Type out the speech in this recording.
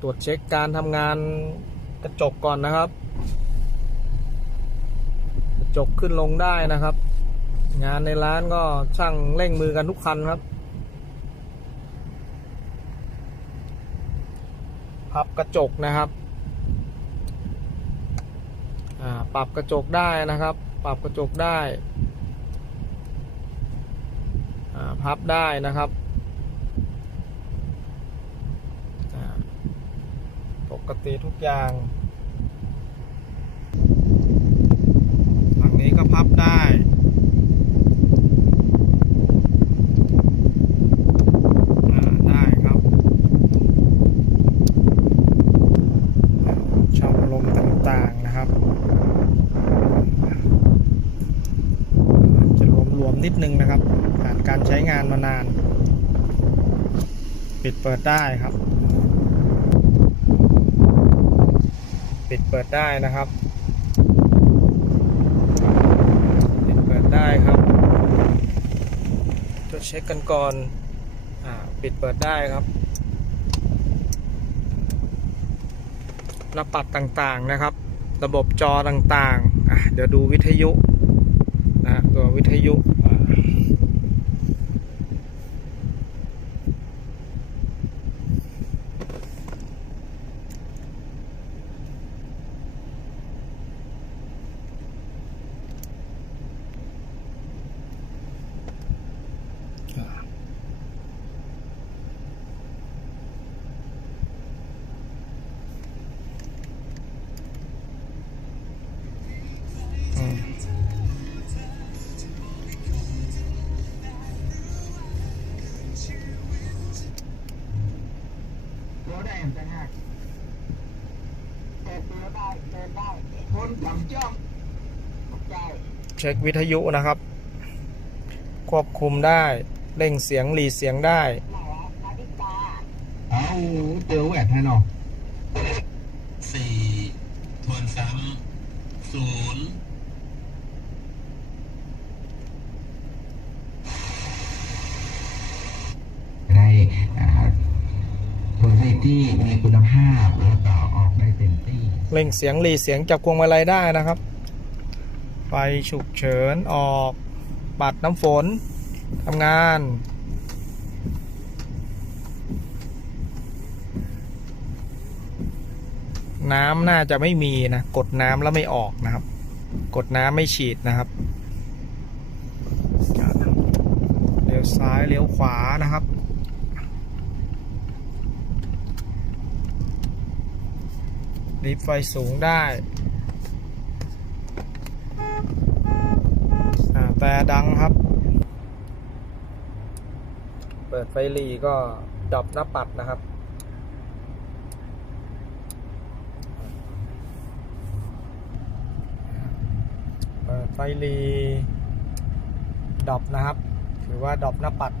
ตรวจเช็คการทำงานกระจกก่อนนะครับ กระจกขึ้นลงได้นะครับ งานในร้านก็ช่างเร่งมือกันทุกคันครับ พับกระจกนะครับปรับกระจกได้นะครับ ปรับกระจกได้พับได้นะครับอ่า ปกติทุกอย่างฝั่งนี้ก็พับได้ได้ครับช่องลมต่างๆนะครับจะหลวมนิดนึงนะครับ ผ่านการใช้งานมานาน ปิดเปิดได้ครับ ปิดเปิดได้นะครับ ปิดเปิดได้ครับตรวจเช็คกันก่อนอ่าปิดเปิดได้ครับหน้าปัดต่างๆนะครับ ระบบจอต่างๆอะเดี๋ยวดูวิทยุนะตัววิทยุ ตัวได้ต่างหากแต่ตัวได้เดินได้คนจับจ้องตกใจเช็ควิทยุนะครับ ควบคุมได้เร่งเสียงหลีเสียงได้ไหนวะนาฬิกาเอาเจอแหวนให้หนอสี่ทวนซ้ำศูนย์ ได้อ่าผลผลิต ที่มีคุณภาพแล้วก็ออกได้เต็มที่เร่งเสียงหลีเสียงจากพวงมาลัยได้นะครับ ไฟฉุกเฉินออกปัดน้ำฝนทำงานน้ำน่าจะไม่มีนะ กดน้ำแล้วไม่ออกนะครับ กดน้ำไม่ฉีดนะครับเลี้ยวซ้ายเลี้ยวขวานะครับ ลิฟไฟสูงได้ แต่ดังครับ เปิดไฟหลีก็ดับหน้าปัดนะครับเปิดไฟหลีดับนะครับ ถือว่าดับหน้าปัด